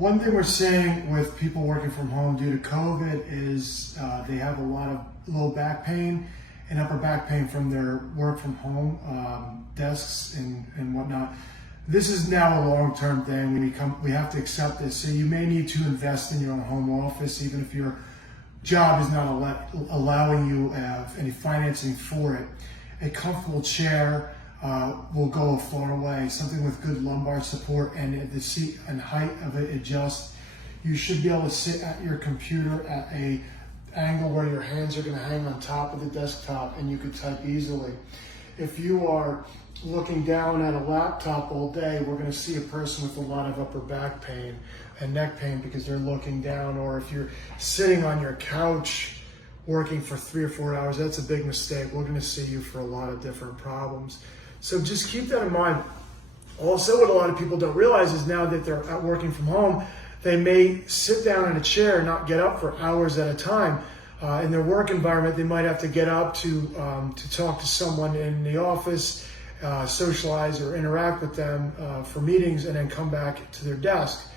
one thing we're seeing with people working from home due to COVID is they have a lot of low back pain and upper back pain from their work from home desks and whatnot. This is now a long-term thing. We have to accept this. So you may need to invest in your own home office, even if your job is not allowing you any financing for it. A comfortable chair will go a far way. Something with good lumbar support and the seat and height of it adjusts. You should be able to sit at your computer at a angle where your hands are going to hang on top of the desktop and you could type easily. If you are looking down at a laptop all day, we're going to see a person with a lot of upper back pain and neck pain because they're looking down. Or if you're sitting on your couch working for 3 or 4 hours, that's a big mistake. We're going to see you for a lot of different problems. So just keep that in mind. Also, what a lot of people don't realize is now that they're out working from home, they may sit down in a chair and not get up for hours at a time. In their work environment, they might have to get up to talk to someone in the office, socialize or interact with them for meetings, and then come back to their desk.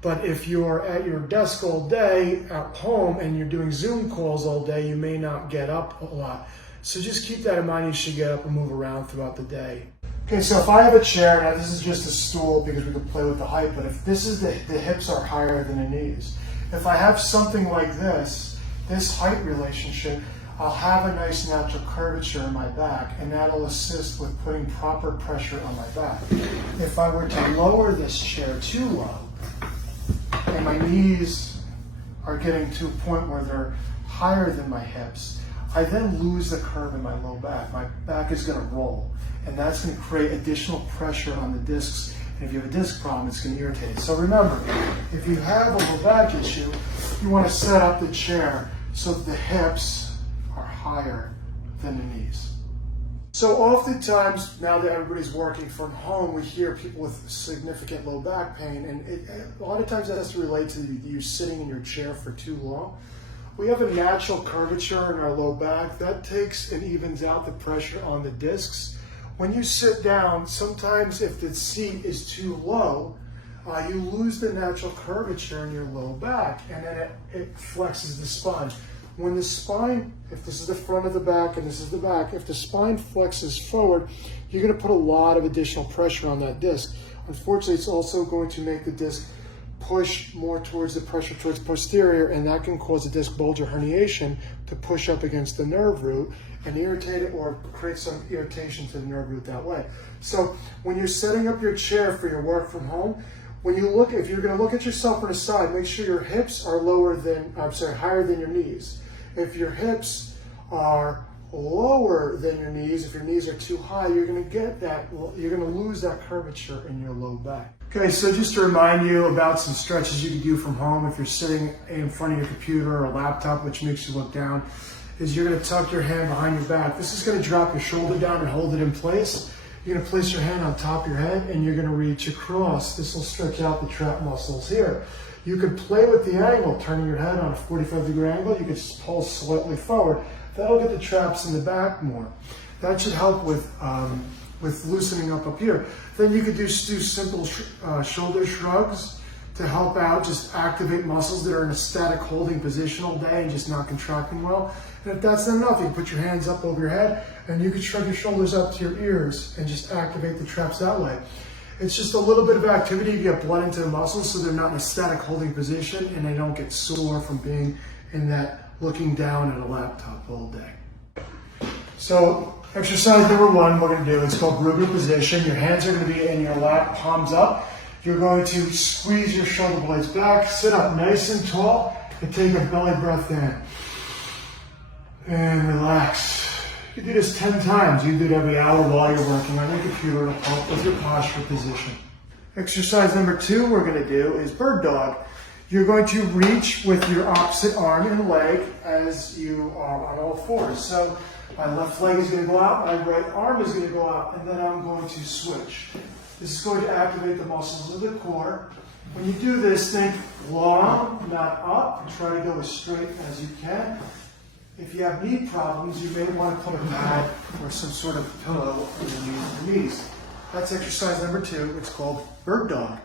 But if you're at your desk all day at home and you're doing Zoom calls all day, you may not get up a lot. So just keep that in mind. You should get up and move around throughout the day. Okay, so if I have a chair, now this is just a stool because we can play with the height, but if this is the hips are higher than the knees. If I have something like this height relationship, I'll have a nice natural curvature in my back, and that'll assist with putting proper pressure on my back. If I were to lower this chair too low, and my knees are getting to a point where they're higher than my hips, I then lose the curve in my low back. My back is going to roll, and that's going to create additional pressure on the discs. And if you have a disc problem, it's going to irritate it. So remember, if you have a low back issue, you want to set up the chair so that the hips are higher than the knees. So oftentimes, now that everybody's working from home, we hear people with significant low back pain, and a lot of times that has to relate to you sitting in your chair for too long. We have a natural curvature in our low back that takes and evens out the pressure on the discs. When you sit down, sometimes if the seat is too low, you lose the natural curvature in your low back, and then it flexes the spine. When the spine, if this is the front of the back and this is the back, if the spine flexes forward, you're going to put a lot of additional pressure on that disc. Unfortunately, it's also going to make the disc push more towards the pressure towards posterior, and that can cause a disc bulge or herniation to push up against the nerve root and irritate it or create some irritation to the nerve root that way. So when you're setting up your chair for your work from home, when you look, if you're going to look at yourself from the side, make sure your hips are higher than your knees. If your hips are lower than your knees, if your knees are too high, you're going to lose that curvature in your low back. Okay, so just to remind you about some stretches you can do from home if you're sitting in front of your computer or a laptop, which makes you look down, is you're going to tuck your hand behind your back. This is going to drop your shoulder down and hold it in place. You're going to place your hand on top of your head and you're going to reach across. This will stretch out the trap muscles here. You can play with the angle, turning your head on a 45-degree angle. You can pull slightly forward. That'll get the traps in the back more. That should help with loosening up here. Then you could do simple shoulder shrugs to help out, just activate muscles that are in a static holding position all day and just not contracting well. And if that's not enough, you can put your hands up over your head and you can shrug your shoulders up to your ears and just activate the traps that way. It's just a little bit of activity to get blood into the muscles so they're not in a static holding position and they don't get sore from being in that looking down at a laptop all day. So exercise number 1 we're going to do, it's called Ruger position. Your hands are going to be in your lap, palms up. You're going to squeeze your shoulder blades back, sit up nice and tall, and take a belly breath in. And relax. You can do this 10 times. You can do it every hour while you're working on your computer to help with your posture position. Exercise number 2 we're going to do is bird dog. You're going to reach with your opposite arm and leg as you are on all fours. So my left leg is going to go out, my right arm is going to go out, and then I'm going to switch. This is going to activate the muscles of the core. When you do this, think long, not up. Try to go as straight as you can. If you have knee problems, you may want to put a pad or some sort of pillow underneath your knees. That's exercise number 2. It's called bird dog.